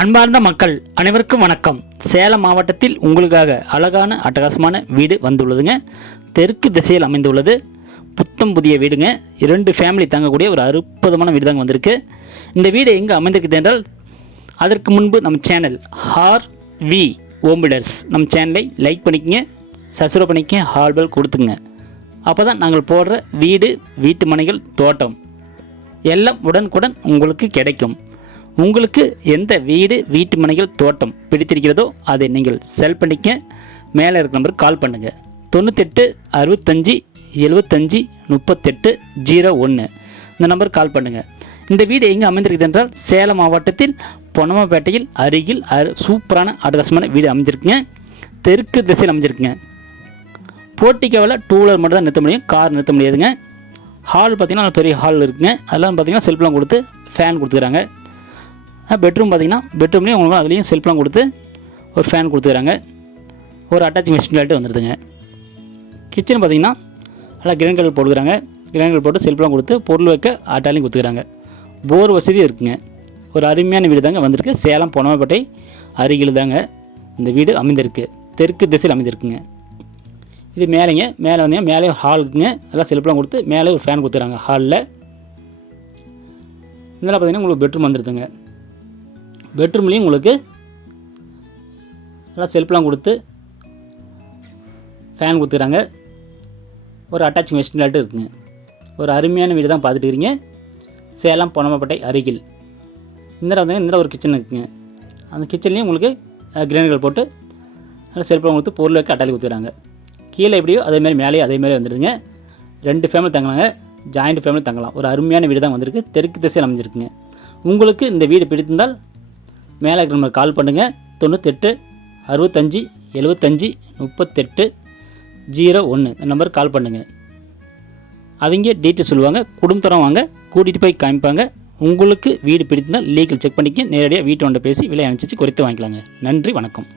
அன்பார்ந்த மக்கள் அனைவருக்கும் வணக்கம். சேலம் மாவட்டத்தில் உங்களுக்காக அழகான அட்டகாசமான வீடு வந்துள்ளதுங்க. தெற்கு திசையில் அமைந்துள்ளது. புத்தம் புதிய வீடுங்க. 2 ஃபேமிலி தங்கக்கூடிய ஒரு அற்புதமான வீடு தாங்க வந்திருக்கு. இந்த வீடு எங்கே அமைந்திருக்குது என்றால், அதற்கு முன்பு நம்ம சேனல் ஆர்வி ஹோம் பில்டர்ஸ் நம்ம சேனலை லைக் பண்ணிக்கங்க, சப்ஸ்கிரைப் பண்ணிக்கங்க, ஹால்பெல் கொடுத்துங்க. அப்போ தான் நாங்கள் போடுற வீடு, வீட்டு மனைகள், தோட்டம் எல்லாம் உடனுக்குடன் உங்களுக்கு கிடைக்கும். உங்களுக்கு எந்த வீடு, வீட்டு மனைகள், தோட்டம் பிடித்திருக்கிறதோ அதை நீங்கள் செல் பண்ணிக்க. மேலே இருக்கிற நம்பருக்கு கால் பண்ணுங்கள். 98 65 75 38 01 இந்த நம்பருக்கு கால் பண்ணுங்கள். இந்த வீடு எங்கே அமைந்திருக்குது என்றால், சேலம் மாவட்டத்தில் பொன்னமாப்பேட்டையில் அருகில் சூப்பரான அட்டகாசமான வீடு அமைஞ்சிருக்குங்க. தெற்கு திசையில் அமைஞ்சிருக்குங்க. போர்ட்டிகோவில் 2 வீலர் மட்டும் தான் நிறுத்த முடியும், கார் நிறுத்த முடியாதுங்க. ஹால் பார்த்திங்கன்னா பெரிய ஹால் இருக்குங்க. அதெல்லாம் பார்த்திங்கன்னா செல்ஃப்லாம் கொடுத்து ஃபேன் கொடுத்துக்கிறாங்க. பெட்ரூம் பார்த்திங்கன்னா பெட்ரூம்லேயும் உங்களுக்கு அதுலேயும் செல்ஃப்லாம் கொடுத்து ஒரு ஃபேன் கொடுத்துக்கிறாங்க. ஒரு அட்டாச் மிஷின் லைட்டு வந்துடுதுங்க. கிச்சன் பார்த்திங்கன்னா நல்லா கிரைண்டர் போட்டுக்கிறாங்க. கிரைண்டர் போட்டு செல்ஃப்லாம் கொடுத்து பொருள் வைக்க ஆட்டாலையும் கொடுத்துக்கிறாங்க. போர் வசதி இருக்குங்க. ஒரு அருமையான வீடு தாங்க வந்திருக்கு. சேலம் பொன்னமாப்பேட்டை அருகில் தாங்க இந்த வீடு அமைந்திருக்கு. தெற்கு திசையில் அமைந்திருக்குங்க. இது மேலேங்க. மேலே வந்தீங்கன்னா மேலே ஹால் இருக்குங்க. எல்லாம் செல்ஃப்லாம் கொடுத்து மேலே ஒரு ஃபேன் கொடுத்துறாங்க ஹாலில். இதெல்லாம் பார்த்திங்கன்னா உங்களுக்கு பெட்ரூம் வந்துடுதுங்க. பெட்ரூம்லேயும் உங்களுக்கு எல்லாம் செல்ஃப்லாம் கொடுத்து ஃபேன் கொடுத்துக்கிறாங்க. ஒரு அட்டாச் மிஷின் லைட்டு இருக்குங்க. ஒரு அருமையான வீடு தான் பார்த்துட்டு இருக்கிறீங்க. சேலம் பொன்னமாப்பேட்டை அருகில். இந்த வந்து இந்த ஒரு கிச்சன் இருக்குங்க. அந்த கிச்சன்லேயும் உங்களுக்கு கிரைண்டர்கள் போட்டு நல்லா செல்ஃப்லாம் கொடுத்து பொருள் வைக்க அட்டாலி கொடுத்துக்கிறாங்க. கீழே எப்படியோ அதேமாதிரி மேலேயும் அதேமாதிரி வந்துடுதுங்க. 2 ஃபேமிலி தங்கலாங்க. ஜாயிண்ட் ஃபேமிலி தங்கலாம். ஒரு அருமையான வீடு தான் வந்திருக்கு. தெற்கு திசையில் அமைஞ்சிருக்குங்க. உங்களுக்கு இந்த வீடு பிடித்திருந்தால் மேலே இருக்கிற நம்பருக்கு கால் பண்ணுங்கள். 98 65 75 38 01 இந்த நம்பருக்கு கால் பண்ணுங்கள். அவங்க டீட்டெயில் சொல்லுவாங்க. குடும்பத்தரம் வாங்க, கூட்டிகிட்டு போய் காமிப்பாங்க. உங்களுக்கு வீடு பிடித்திருந்தால் லீகல் செக் பண்ணிக்க. நேரடியாக வீட்டு ஒன்றை பேசி விலை அனுப்பிச்சு குறைத்து வாங்கிக்கலாங்க. நன்றி, வணக்கம்.